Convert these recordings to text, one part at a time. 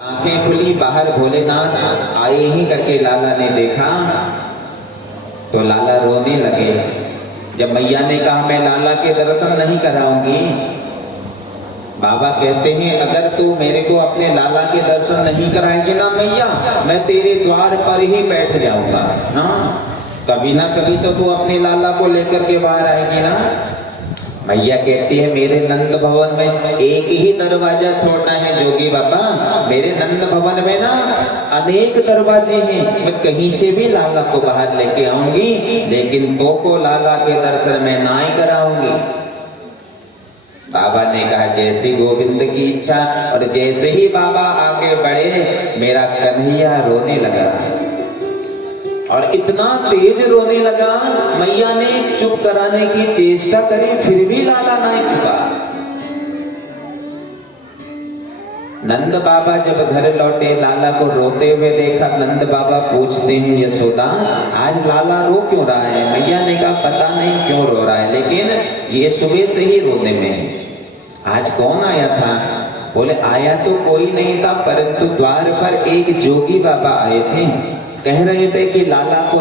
आंखें खुली, बाहर भोलेनाथ आए ही करके लाला ने देखा तो लाला रोने लगे। जब मैया ने कहा मैं लाला के दर्शन नहीं कराऊंगी, बाबा कहते हैं अगर तू मेरे को अपने लाला के दर्शन नहीं कराएंगे ना मैया, मैं तेरे द्वार पर ही बैठ जाऊंगा। हाँ, कभी ना कभी तो तू अपने लाला को लेकर के बाहर आएगी ना। मैया कहती है मेरे नंद भवन में एक ही दरवाजा छोड़ना है जोगी बाबा, मेरे नंद भवन में ना अनेक दरवाजे हैं, मैं कहीं से भी लाला को बाहर लेके आऊंगी, लेकिन तो को लाला के दर्शन में ना ही कराऊंगी। बाबा ने कहा जैसी गोविंद की इच्छा। और जैसे ही बाबा आगे बढ़े मेरा कन्हैया रोने लगा, और इतना तेज रोने लगा, मैया ने चुप कराने की चेष्टा करी फिर भी लाला नहीं चुपा। नंद बाबा जब घर लौटे, लाला को रोते हुए देखा। नंद बाबा पूछते हैं यशोदा आज लाला रो क्यों रहा है? मैया ने कहा पता नहीं क्यों रो रहा है, लेकिन ये सुबह से ही रोने में। आज कौन आया था? बोले आया तो कोई नहीं था, परंतु द्वार पर एक जोगी बाबा आए थे, कह रहे थे कि लाला को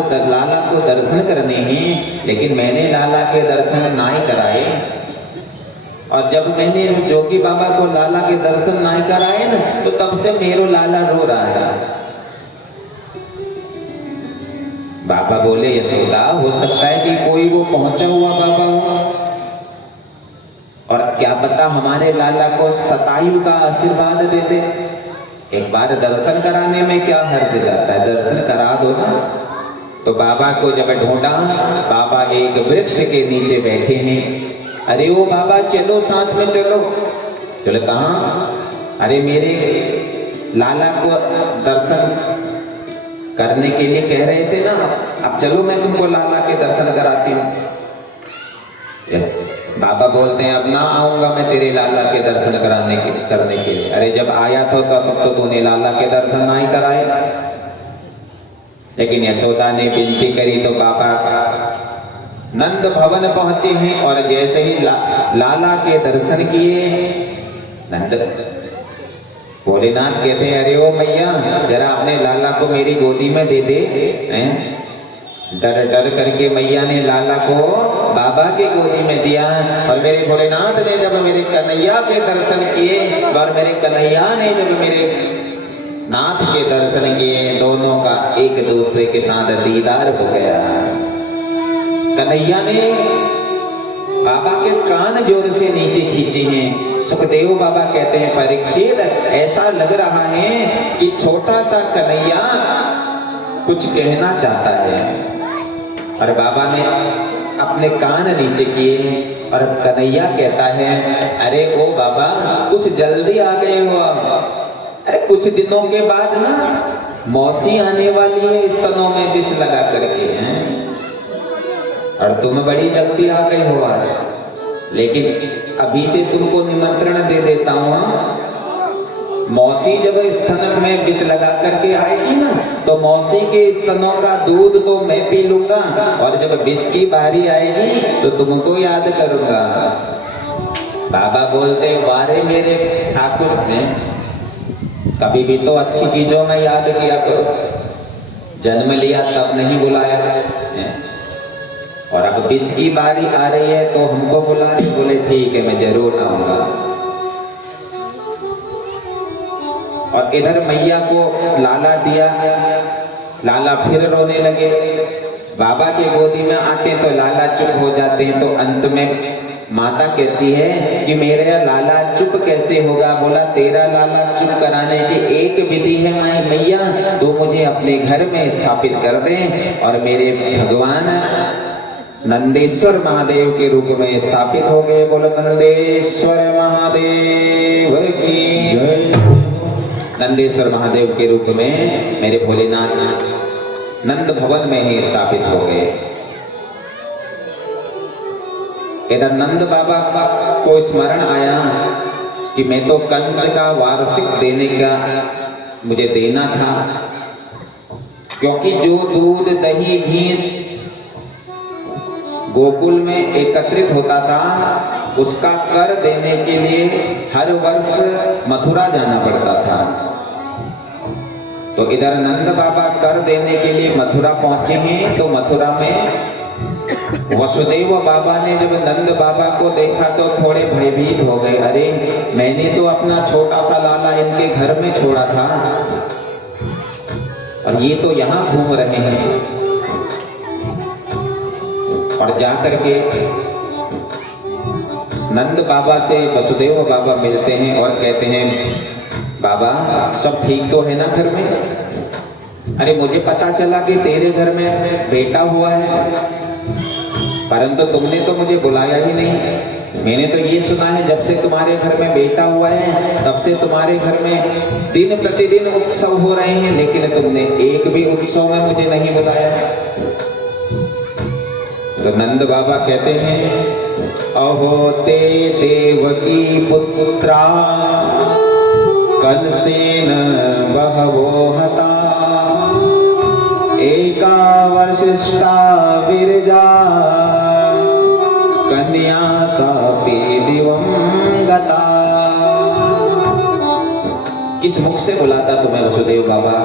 दर्शन करने हैं, लेकिन मैंने लाला के दर्शन ना ही कराए। और जब मैंने उस जोगी बाबा को लाला के दर्शन ना ही कराए ना, तो तब से मेरो लाला रो रहा है। बाबा बोले यशोदा हो सकता है कि कोई वो पहुंचा हुआ बाबा हो, और क्या पता हमारे लाला को शतायु का आशीर्वाद दे दे। एक बार दर्शन कराने में क्या हर्ज जाता है, दर्शन करा दो ना। तो बाबा को जब ढूंढा, बाबा एक वृक्ष के नीचे बैठे हैं। अरे ओ बाबा चलो साथ में चलो। चलो कहाँ? अरे मेरे लाला को दर्शन करने के लिए कह रहे थे ना, अब चलो मैं तुमको लाला के दर्शन कराती हूँ। बाबा बोलते हैं अब ना आऊंगा मैं तेरे लाला के दर्शन करने के लिए। अरे जब आया था तब तो तूने लाला के दर्शन ना ही कराए। लेकिन यशोदा ने विनती करी तो बाबा नंद भवन पहुंचे हैं, और जैसे ही लाला के दर्शन किए, नंद भोलेनाथ कहते हैं अरे ओ मैया जरा अपने लाला को मेरी गोदी में दे दे। डर डर करके मैया ने लाला को बाबा की गोदी में दिया, और मेरे भोलेनाथ ने जब मेरे कन्हैया के दर्शन किए, और मेरे कन्हैया ने जब मेरे नाथ के दर्शन किए, दोनों का एक दूसरे के साथ दीदार हो गया। कन्हैया ने बाबा के कान जोर से नीचे खींचे हैं। सुखदेव बाबा कहते हैं परीक्षित ऐसा लग रहा है कि छोटा सा कन्हैया कुछ कहना चाहता है। और बाबा ने अपने कान नीचे किए, और कन्हैया कहता है अरे ओ बाबा कुछ जल्दी आ गए हो। अरे कुछ दिनों के बाद ना मौसी आने वाली है स्तनों में विष लगा करके हैं, और तुम बड़ी जल्दी आ गए हो आज। लेकिन अभी से तुमको निमंत्रण दे देता हूँ, मौसी जब स्तन में विष लगा करके आएगी ना, तो मौसी के स्तनों का दूध तो मैं पी लूंगा, और जब विष की बारी आएगी तो तुमको याद करूंगा। बाबा बोलते वारे मेरे ठाकुर हैं, कभी भी तो अच्छी चीजों में याद किया करो। जन्म लिया तब नहीं बुलाया है, और अब विष की बारी आ रही है तो हमको बुला रहे। बोले ठीक है मैं जरूर आऊंगा। और इधर मैया को लाला दिया, लाला फिर रोने लगे। बाबा के गोदी में आते तो लाला चुप हो जाते हैं, तो अंत में माता कहती है कि मेरा लाला चुप कैसे होगा? बोला तेरा लाला चुप कराने की एक विधि है मैया, तो मुझे अपने घर में स्थापित कर दे, और मेरे भगवान नंदेश्वर महादेव के रूप में स्थापित हो गए। बोलो नंदेश्वर महादेव की जय। नंदेश्वर महादेव के रूप में मेरे भोलेनाथ नंद भवन में ही स्थापित हो गए। इधर नंद बाबा को स्मरण आया कि मैं तो कंस का वार्षिक देने का मुझे देना था, क्योंकि जो दूध दही घी गोकुल में एकत्रित होता था उसका कर देने के लिए हर वर्ष मथुरा जाना पड़ता था। तो इधर नंद बाबा कर देने के लिए मथुरा पहुंचे हैं। तो मथुरा में वसुदेव बाबा ने जब नंद बाबा को देखा तो थोड़े भयभीत हो गए। अरे मैंने तो अपना छोटा सा लाला इनके घर में छोड़ा था और ये तो यहाँ घूम रहे हैं। और जाकर के नंद बाबा से वसुदेव बाबा मिलते हैं और कहते हैं, बाबा सब ठीक तो है ना घर में? अरे मुझे पता चला कि तेरे घर में बेटा हुआ है, परंतु तुमने तो मुझे बुलाया ही नहीं। मैंने तो ये सुना है जब से तुम्हारे घर में बेटा हुआ है तब से तुम्हारे घर में दिन प्रतिदिन उत्सव हो रहे हैं, लेकिन तुमने एक भी उत्सव में मुझे नहीं बुलाया। तो नंद बाबा कहते हैं, अहो ते देवकी पुत्रा कंसेन बहवो हता, एका वर्षिष्ठा विरजा कन्या सापि दिवं गता। किस मुख से बुलाता तुम्हें वसुदेव बाबा?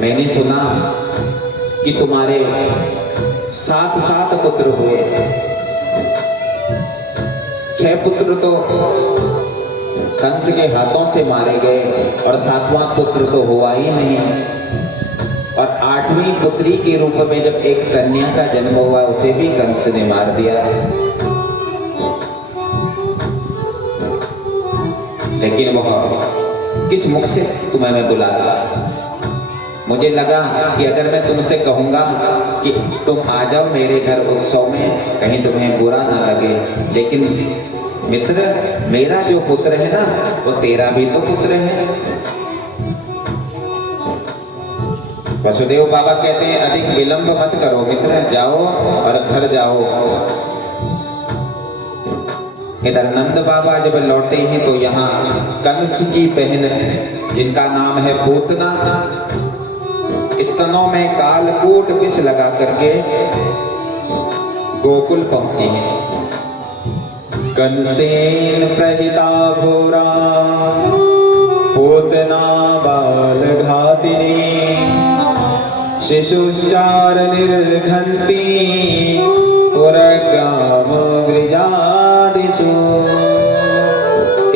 मैंने सुना कि तुम्हारे 7 पुत्र हुए। 6 पुत्र तो कंस के हाथों से मारे गए और 7वां पुत्र तो हुआ ही नहीं। और 8वीं पुत्री के रूप में जब एक कन्या का जन्म हुआ उसे भी कंस ने मार दिया। लेकिन वह किस मुख से तुम्हें मैं बुलाता? मुझे लगा कि अगर मैं तुमसे कहूंगा कि तुम आ जाओ मेरे घर उत्सव में, कहीं तुम्हें बुरा ना लगे। लेकिन मित्र, मेरा जो पुत्र है ना वो तेरा भी तो पुत्र है। वसुदेव बाबा कहते हैं, अधिक विलंब मत करो मित्र, जाओ और घर जाओ। इधर नंद बाबा जब लौटे हैं तो यहाँ कंस की बहन जिनका नाम है पूतना, स्तनों में कालकूट विष लगा करके गोकुल पहुंची है। कंसेन प्रहिता घोरा पूतना बाल घातिनी, शिशुश्चार निर्घंती पुरग्राम वृजादिषु।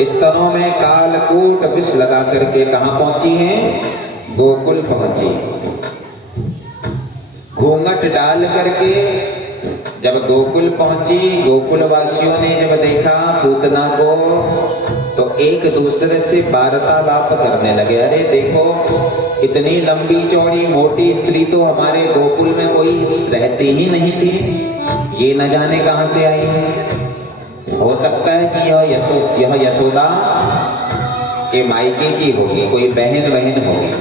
स्तनों में कालकूट विष लगा करके कहाँ पहुंची हैं? गोकुल पहुंची। घूंघट डाल करके जब गोकुल पहुंची, गोकुल वासियों ने जब देखा पूतना को तो एक दूसरे से वार्तालाप करने लगे। अरे देखो, इतनी लंबी चौड़ी मोटी स्त्री तो हमारे गोकुल में कोई रहती ही नहीं थी, ये न जाने कहां से आई है। हो सकता है कि यह यशोदा के मायके की होगी, कोई बहन होगी।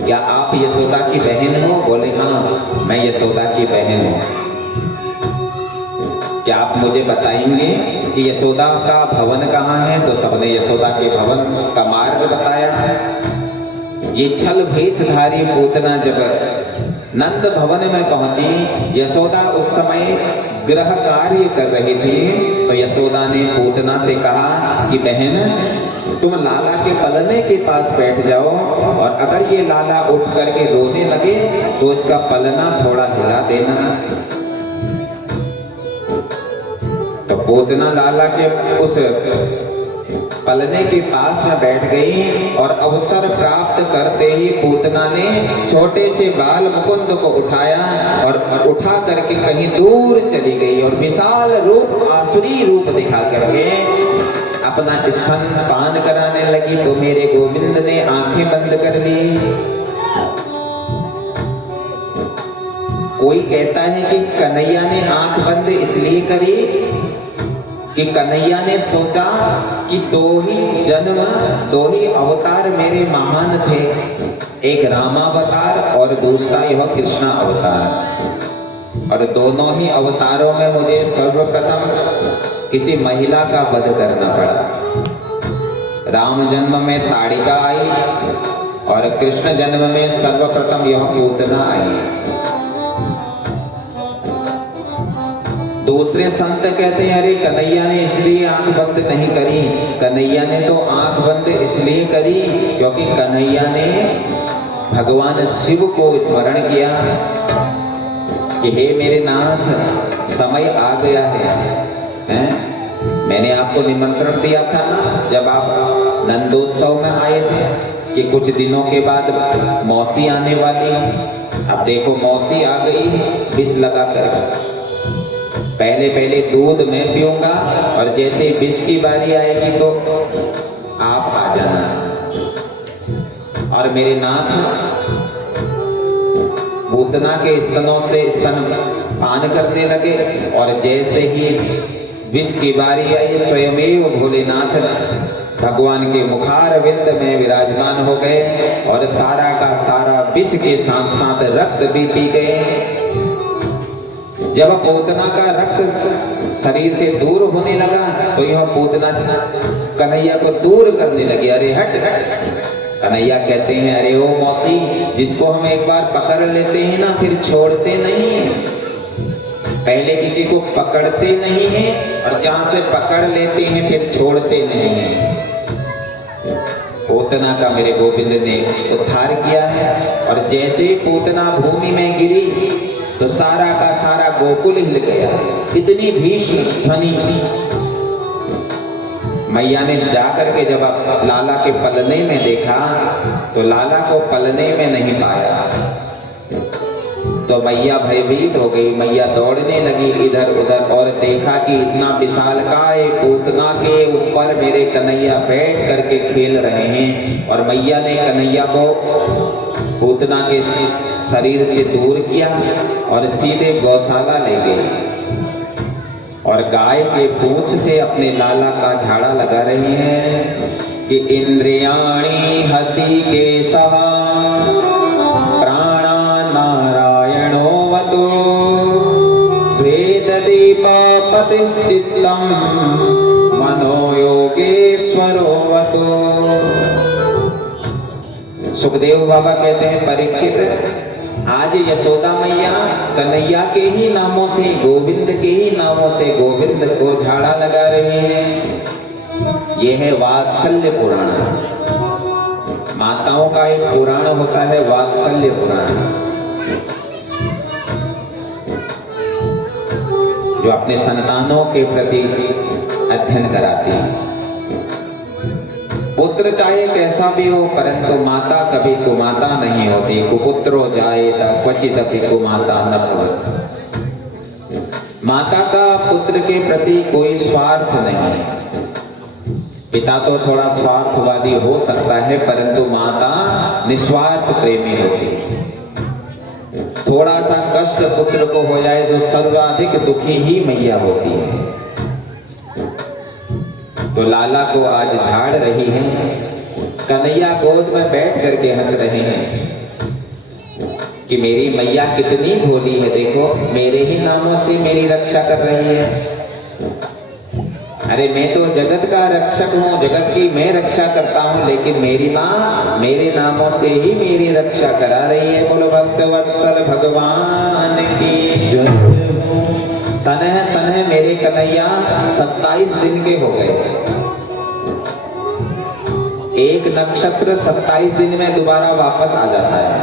क्या आप यशोदा की बहन हो? बोले हाँ, मैं यशोदा की बहन हूँ। क्या आप मुझे बताएंगे कि यशोदा का भवन कहाँ है? तो सबने यशोदा के भवन का मार्ग बताया। ये छल भेषधारी पूतना जब नंद भवन में पहुंची, यशोदा उस समय गृह कार्य कर रही थी। तो यशोदा ने पूतना से कहा कि बहन, तुम लाला के पलने के पास बैठ जाओ और अगर ये लाला उठ करके रोने लगे तो इसका पलना थोड़ा हिला देना। तो पूतना लाला के उस पलने के पास में बैठ गई और अवसर प्राप्त करते ही पूतना ने छोटे से बाल मुकुंद को उठाया और उठा करके कहीं दूर चली गई और विशाल रूप, आसुरी रूप दिखा करके अपना स्तन पान कराने लगी। तो मेरे गोविंद ने आंखें बंद कर ली। कोई कहता है कि कन्हैया ने आंख बंद इसलिए करी कि कन्हैया ने सोचा कि दो ही अवतार मेरे महान थे, एक रामावतार और दूसरा यह कृष्णा अवतार, और दोनों ही अवतारों में मुझे सर्वप्रथम किसी महिला का वध करना पड़ा। राम जन्म में ताड़िका आई और कृष्ण जन्म में सर्वप्रथम यह पूतना आई। दूसरे संत कहते हैं अरे कन्हैया ने इसलिए आंख बंद नहीं करी, कन्हैया ने तो आंख बंद इसलिए करी क्योंकि कन्हैया ने भगवान शिव को स्मरण किया कि हे मेरे नाथ समय आ गया है? मैंने आपको निमंत्रण दिया था ना जब आप नंदोत्सव में आए थे कि कुछ दिनों के बाद मौसी आने वाली है। अब देखो मौसी आ गई है विष लगा कर। पहले पहले दूध मैं पीऊंगा और जैसे विष की बारी आएगी तो आप आ जाना। और मेरे नाथ पूतना के स्तनों से स्तन पान करने लगे और जैसे ही विष की बारी आई स्वयमेव भोलेनाथ भगवान के मुखारविंद में विराजमान हो गए और सारा का सारा विष के साथ साथ रक्त भी पी गए। जब पूतना का रक्त शरीर से दूर होने लगा तो यह पूतना कन्हैया को दूर करने लगी। अरे हट हट। कन्हैया कहते हैं अरे ओ मौसी, जिसको हम एक बार पकड़ लेते हैं ना फिर छोड़ते नहीं है। पहले किसी को पकड़ते नहीं है और जहां से पकड़ लेते हैं फिर छोड़ते नहीं है। पूतना का मेरे गोविंद ने उद्धार किया है और जैसे ही पूतना भूमि में गिरी तो सारा का सारा गोकुल हिल गया। इतनी भीषण ध्वनि। मैया ने जाकर के जब लाला के पलने में देखा तो लाला को पलने में नहीं पाया तो मैया भयभीत हो गई। मैया दौड़ने लगी इधर उधर और देखा कि इतना विशालकाय पूतना के ऊपर मेरे कन्हैया बैठ करके खेल रहे हैं। और मैया ने कन्हैया को पूतना के शरीर से दूर किया और सीधे गौशाला ले गई और गाय के पूंछ से अपने लाला का झाड़ा लगा रही है कि इंद्रियाणी हसी के सहा प्राणा नारायणो वतो श्वेत दीपा पतिश्चित्तम मनो योगेश्वरो वतो। सुखदेव बाबा कहते हैं परीक्षित, आज यशोदा मैया कन्हैया के ही नामों से गोविंद के ही नामों से गोविंद को झाड़ा लगा रही है। यह है वात्सल्य पुराण। माताओं का एक पुराण होता है वात्सल्य पुराण, जो अपने संतानों के प्रति अध्ययन कराती है। पुत्र चाहे कैसा भी हो परंतु माता कभी कुमाता नहीं होती। कुपुत्रो जायेत क्वचिदपि कुमाता न भवति। माता का पुत्र के प्रति कोई स्वार्थ नहीं है। पिता तो थोड़ा स्वार्थवादी हो सकता है परंतु माता निस्वार्थ प्रेमी होती है। थोड़ा सा कष्ट पुत्र को हो जाए तो सर्वाधिक दुखी ही मैया होती है। तो लाला को आज झाड़ रही है, कन्हैया गोद में बैठ करके हंस रहे हैं कि मेरी मैया कितनी भोली है, देखो मेरे ही नामों से मेरी रक्षा कर रही है। अरे मैं तो जगत का रक्षक हूँ, जगत की मैं रक्षा करता हूँ, लेकिन मेरी माँ मेरे नामों से ही मेरी रक्षा करा रही है। बोलो भक्त वत्सल भगवान की। सनह सनह मेरे कन्हैया 27 दिन के हो गए। एक नक्षत्र 27 दिन में दोबारा वापस आ जाता है।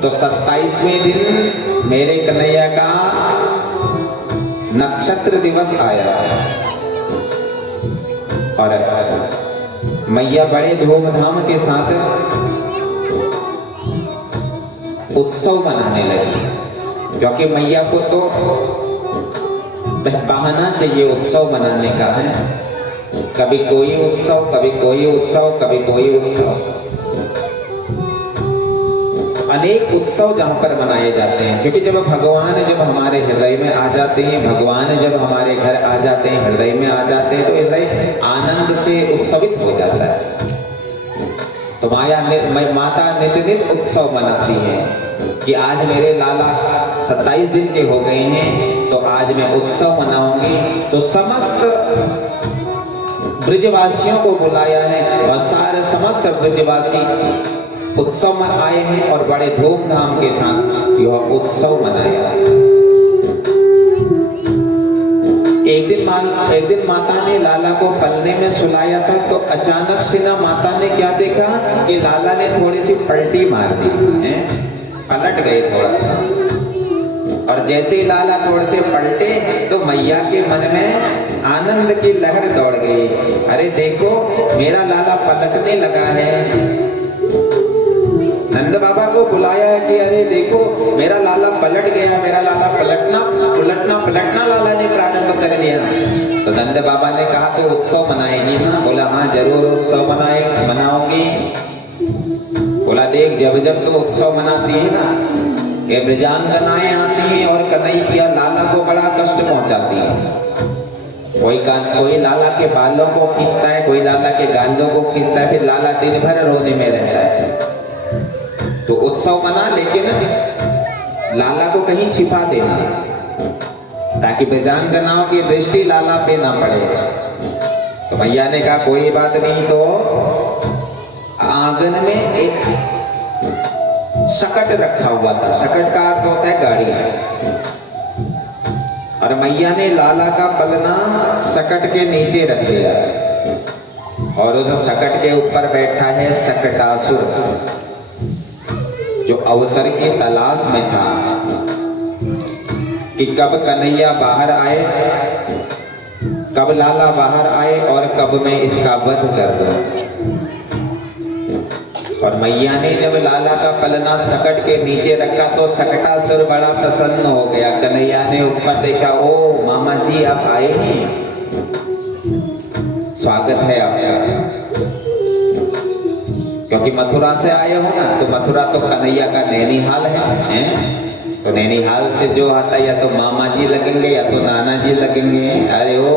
तो 27वें दिन मेरे कन्हैया का नक्षत्र दिवस आया और मैया बड़े धूमधाम के साथ उत्सव मनाने लगी, क्योंकि मैया को तो बस बहाना चाहिए उत्सव मनाने का है। कभी कोई उत्सव, कभी कोई उत्सव, कभी कोई उत्सव। अनेक उत्सव जहाँ पर मनाए जाते हैं, क्योंकि जब भगवान जब हमारे हृदय में आ जाते हैं, भगवान जब हमारे घर आ जाते हैं, हृदय में आ जाते हैं, तो हृदय आनंद से उत्सवित हो जाता है। तो माता नित्य नित्य उत्सव मनाती है कि आज मेरे लाला 27 दिन के हो गए हैं, तो आज मैं उत्सव मनाऊंगी। तो समस्त ब्रजवासियों को बुलाया है और सारे समस्त ब्रजवासी उत्सव में आए हैं और बड़े धूमधाम के साथ यह उत्सव मनाया है। एक दिन माता ने लाला को पलने में सुलाया था, तो अचानक से ना माता ने क्या देखा कि लाला ने थोड़ी सी पलटी मार दी है, पलट गए थोड़ा सा। और जैसे ही लाला थोड़े से पलटे तो मैया के मन में आनंद की लहर दौड़ गई। अरे देखो मेरा लाला पलटने लगा है। नंद बाबा को बुलाया है कि अरे देखो मेरा लाला पलट गया, मेरा लाला पलटना लाला ने प्रारंभ कर लिया। तो नंद बाबा ने कहा तो उत्सव मनाएगी ना? बोला हाँ जरूर उत्सव मनाऊंगी। बोला देख जब जब तो उत्सव मनाती है ना, ये ब्रजांगनाएं आती हैं और कन्हैया लाला को बड़ा कष्ट पहुंचाती है। कोई लाला के बालों को खींचता है, कोई लाला के गालों को खींचता है, फिर लाला दिन भर रोने में रहता है। तो उत्सव मना, लेकिन लाला को कहीं छिपा देना ताकि ब्रजांगनाओं की दृष्टि लाला पे ना पड़े। तो मैया ने कहा कोई बात नहीं। तो आंगन में एक सकट रखा हुआ था। सकट का अर्थ होता है गाड़ी। और मैया ने लाला का पलना सकट के नीचे रख दिया और उस सकट के ऊपर बैठा है सकटासुर, जो अवसर की तलाश में था कि कब कन्हैया बाहर आए, कब लाला बाहर आए और कब मैं इसका वध कर दूं। और मैया ने जब लाला का पलना सकट के नीचे रखा तो सकटासुर बड़ा प्रसन्न हो गया। कन्हैया ने ऊपर देखा, ओ मामा जी आप आए हैं, स्वागत है आपका। क्योंकि मथुरा से आए हो ना, तो मथुरा तो कन्हैया का नैनीहाल है? तो नैनीहाल से जो आता है या तो मामा जी लगेंगे या तो नाना जी लगेंगे। अरे ओ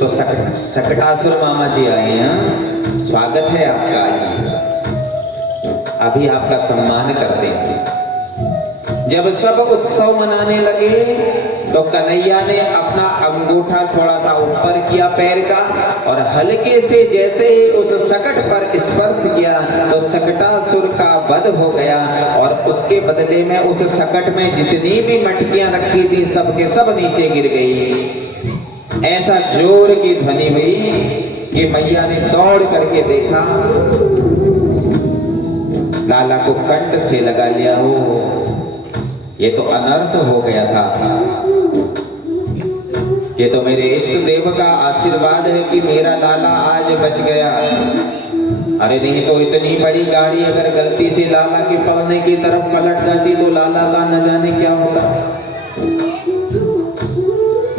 तो सकटासुर मामा जी आए हैं, स्वागत है आपका, अभी आपका सम्मान करते हैं। जब सब उत्सव मनाने लगे तो कन्हैया ने अपना अंगूठा थोड़ा सा ऊपर किया पैर का और हल्के से जैसे ही उस सकट पर स्पर्श किया तो सकटासुर का वध हो गया। और उसके बदले में उस सकट में जितनी भी मटकियां रखी थी सब के सब नीचे गिर गई। ऐसा जोर की ध्वनि हुई कि मैया ने दौड़ करके देखा, लाला को कंठ से लगा लिया। हो ये तो अनर्थ हो गया था। ये तो मेरे इष्ट देव का आशीर्वाद है कि मेरा लाला आज बच गया। अरे नहीं तो इतनी बड़ी गाड़ी अगर गलती से लाला के पलने की तरफ पलट जाती तो लाला का न जाने क्या होता।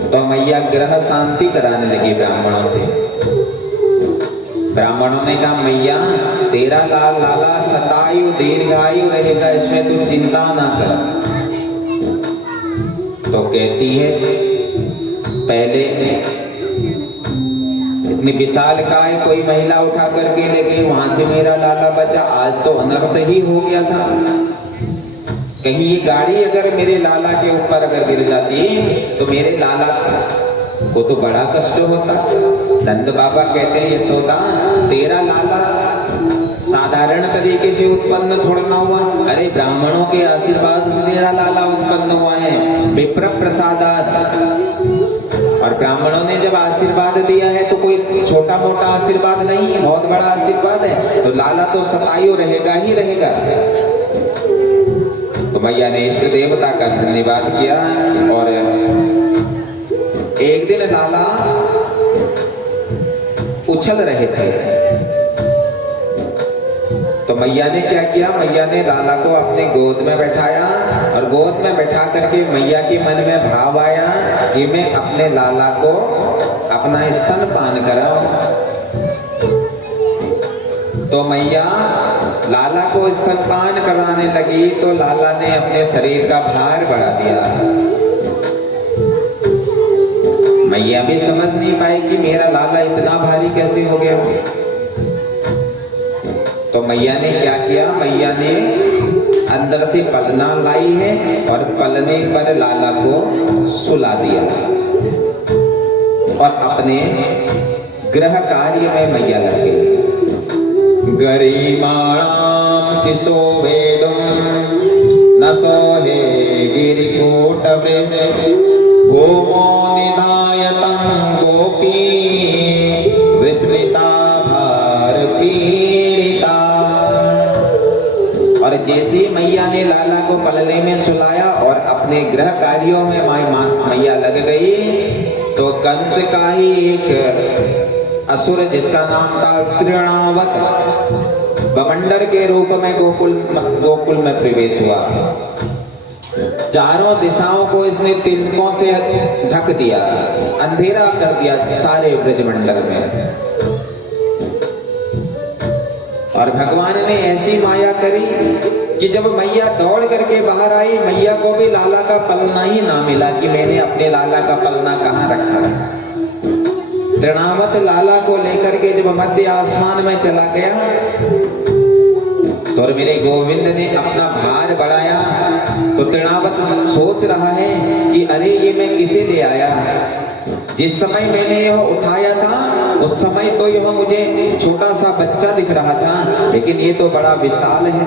तो मैया ग्रह शांति कराने लगी ब्राह्मणों से। ब्राह्मणों ने कहा मैया तेरा लाला सतायु दीर्घायु रहेगा, इसमें तू चिंता ना कर। तो कहती है पहले इतनी विशाल काय कोई महिला उठा करके ले गई, वहां से मेरा लाला बचा। आज तो अनर्थ ही हो गया था। कहीं ये गाड़ी अगर मेरे लाला के ऊपर अगर गिर जाती तो मेरे लाला को तो बड़ा कष्ट होता। नंद बाबा कहते हैं यशोदा तेरा लाला साधारण तरीके से उत्पन्न थोड़ा ना हुआ, अरे ब्राह्मणों के आशीर्वाद से मेरा लाला उत्पन्न हुआ है, विप्र प्रसादात। और ब्राह्मणों ने जब आशीर्वाद दिया है तो कोई छोटा मोटा आशीर्वाद नहीं है, बहुत बड़ा आशीर्वाद है। तो लाला तो सतायु रहेगा ही रहेगा। तो मैया ने इष्ट देवता का धन्यवाद किया। और एक दिन लाला उछल रहे थे तो मैया ने क्या किया, मैया ने लाला को अपने गोद में बैठाया और गोद में बैठा करके मैया के मन में भाव आया कि मैं अपने लाला को अपना स्तन पान कराऊं। तो मैया लाला को स्तनपान कराने लगी तो लाला ने अपने शरीर का भार बढ़ा दिया। मैया भी समझ नहीं पाई कि मेरा लाला इतना भारी कैसे हो गया। तो मैया ने क्या किया, मैया ने अंदर से पलना लाई है और पलने पर लाला को सुला दिया और अपने गृह कार्य में मैया लग गई। गरिमाणां शिशो वेदुं न सोहे गिरिकूटवृत् भूमो ने लाला को पलने में सुलाया और अपने गृह कार्यों में मैया लग गई तो कंस का ही एक असुर जिसका नाम था तृणावत बवंडर के रूप में गोकुल में प्रवेश हुआ। चारों दिशाओं को इसने तिलकों से ढक दिया, अंधेरा कर दिया सारे ब्रजमंडल में। और भगवान ने ऐसी माया करी कि जब मैया दौड़ करके बाहर आई, मैया को भी लाला का पलना ही ना मिला कि मैंने अपने लाला का पलना कहाँ रखा। तृणावत लाला को लेकर के जब मध्य आसमान में चला गया तो मेरे गोविंद ने अपना भार बढ़ाया तो तृणावत सोच रहा है कि अरे ये मैं किसे ले आया। जिस समय मैंने यह उठाया था उस समय तो यह मुझे छोटा सा बच्चा दिख रहा था, लेकिन ये तो बड़ा विशाल है।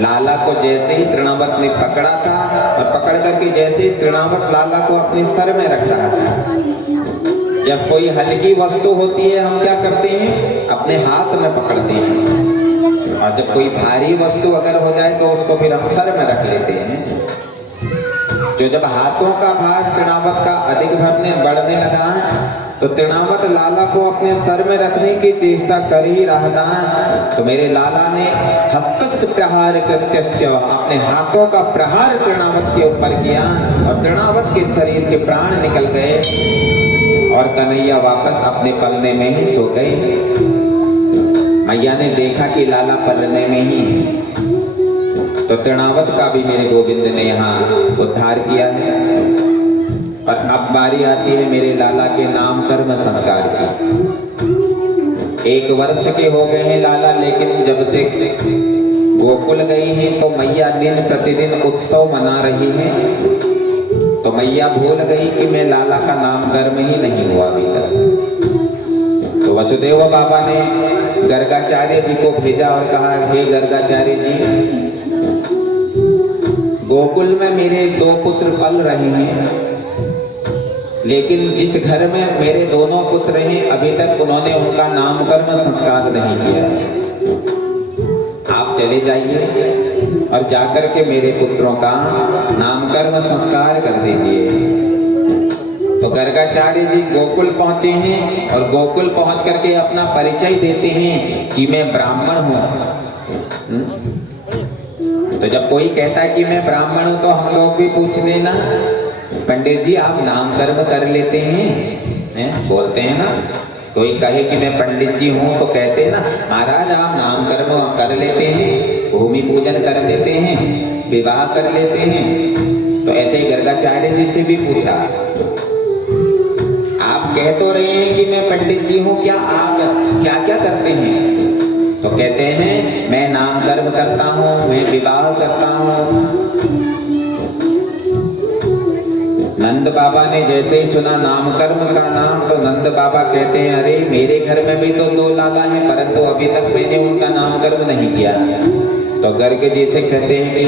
लाला को जैसे ही तृणावत ने पकड़ा था और पकड़ करके जैसे ही तृणावत लाला को अपने सर में रख रहा था। जब कोई हल्की वस्तु होती है हम क्या करते हैं, अपने हाथ में पकड़ते हैं, और जब कोई भारी वस्तु अगर हो जाए तो उसको फिर हम सर में रख लेते हैं। जो जब हाथों का भार तृणावत का अधिक बढ़ने लगा तो तृणावत लाला को अपने सर में रखने की चेष्टा कर ही रहा था तो मेरे लाला ने हस्तस्य प्रहार कृत्यश्च अपने हाथों का प्रहार तृणावत के ऊपर किया और तृणावत के शरीर के प्राण निकल गए और कन्हैया वापस अपने पलने में ही सो गई। मैया ने देखा कि लाला पलने में ही है तो तृणावत का भी मेरे गोविंद ने यहाँ उद्धार किया है। और अब बारी आती है मेरे लाला के नाम कर्म संस्कार की। 1 वर्ष के हो गए हैं लाला, लेकिन जब से गोकुल गई हैं तो मैया दिन प्रतिदिन उत्सव मना रही है। तो मैया भूल गई कि मैं लाला का नाम कर्म ही नहीं हुआ अभी तक। तो वसुदेव बाबा ने गर्गाचार्य जी को भेजा और कहा, हे गर्गाचार्य जी, गोकुल में मेरे 2 पुत्र पल रहे हैं, लेकिन जिस घर में मेरे दोनों पुत्र हैं अभी तक उन्होंने उनका नामकरण संस्कार नहीं किया। आप चले जाइए और जाकर के मेरे पुत्रों का नामकरण संस्कार कर दीजिए। तो गर्गाचार्य जी गोकुल पहुंचे हैं और गोकुल पहुंच करके अपना परिचय देते हैं कि मैं ब्राह्मण हूं। तो जब कोई कहता है कि मैं ब्राह्मण हूं तो हम लोग भी पूछ लेना, पंडित जी आप नाम कर्म कर लेते हैं? बोलते हैं ना, कोई कहे कि मैं पंडित जी हूं तो कहते हैं ना महाराज आप नाम कर्म कर लेते हैं, भूमि पूजन कर लेते हैं, विवाह कर लेते हैं। तो ऐसे ही गर्गाचार्य जी से भी पूछा, आप कह तो रहे हैं कि मैं पंडित जी हूं, क्या आप क्या क्या करते हैं? तो कहते हैं मैं नाम कर्म करता हूँ, मैं विवाह करता हूँ। नंद बाबा ने जैसे ही सुना नाम कर्म का नाम तो नंद बाबा कहते हैं अरे मेरे घर में भी तो 2 लाला हैं, परंतु अभी तक मैंने उनका नाम कर्म नहीं किया। तो गर्ग जी से कहते हैं कि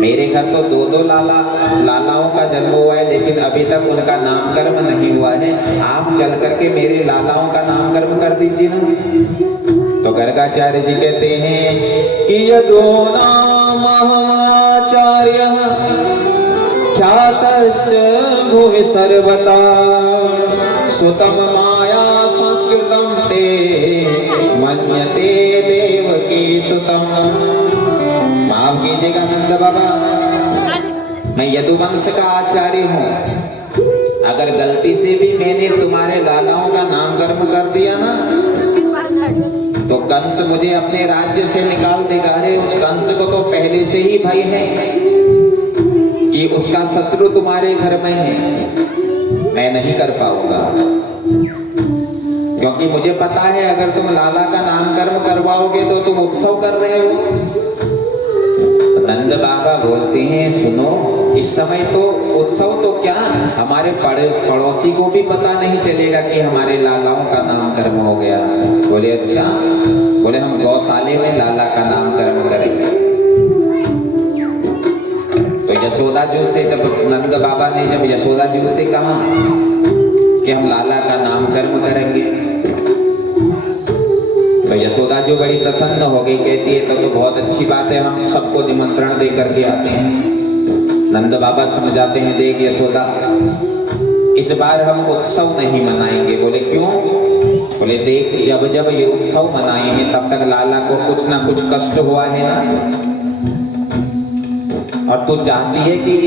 मेरे घर तो 2 लालाओं का जन्म हुआ है, लेकिन अभी तक उनका नामकर्म नहीं हुआ है। आप चल करके मेरे लालाओं का नामकर्म कर दीजिए ना। तो गर्गाचार्य जी कहते हैं कि यदो नाम आचार्य ख्यातश्च भुवि सर्वथा सुतम माया संस्कृतम ते मन्यते देवकी सुतम। माफ कीजिएगा नंद बाबा, मैं यदुवंश का आचार्य हूँ। अगर गलती से भी मैंने तुम्हारे लालाओं का नाम कर्म कर दिया ना तो कंस मुझे अपने राज्य से निकाल देगा। अरे उस कंस को तो पहले से ही भय है कि उसका शत्रु तुम्हारे घर में है, मैं नहीं कर पाऊंगा, क्योंकि मुझे पता है अगर तुम लाला का नाम कर्म करवाओगे तो तुम उत्सव कर रहे हो। नंद बाबा बोलते हैं सुनो, इस समय तो उत्सव तो क्या हमारे पड़ोसी को भी पता नहीं चलेगा कि हमारे लालाओं का नाम कर्म हो गया। बोले अच्छा, बोले हम गौशाले में लाला का नाम कर्म करेंगे। तो यशोदा जी से जब नंद बाबा ने जब यशोदा जी से कहा कि हम लाला का नाम कर्म करेंगे तो यशोदा प्रसन्न हो गई, कहती है तो बहुत अच्छी बात है, हम सबको निमंत्रण दे करके आते हैं। नंद बाबा समझाते हैं, देख यशोदा, इस बार हम उत्सव नहीं मनाएंगे। बोले क्यों? बोले देख, जब जब ये उत्सव मनाए हैं तब तक लाला को कुछ ना कुछ कष्ट हुआ है ना, और तू चाहती है कि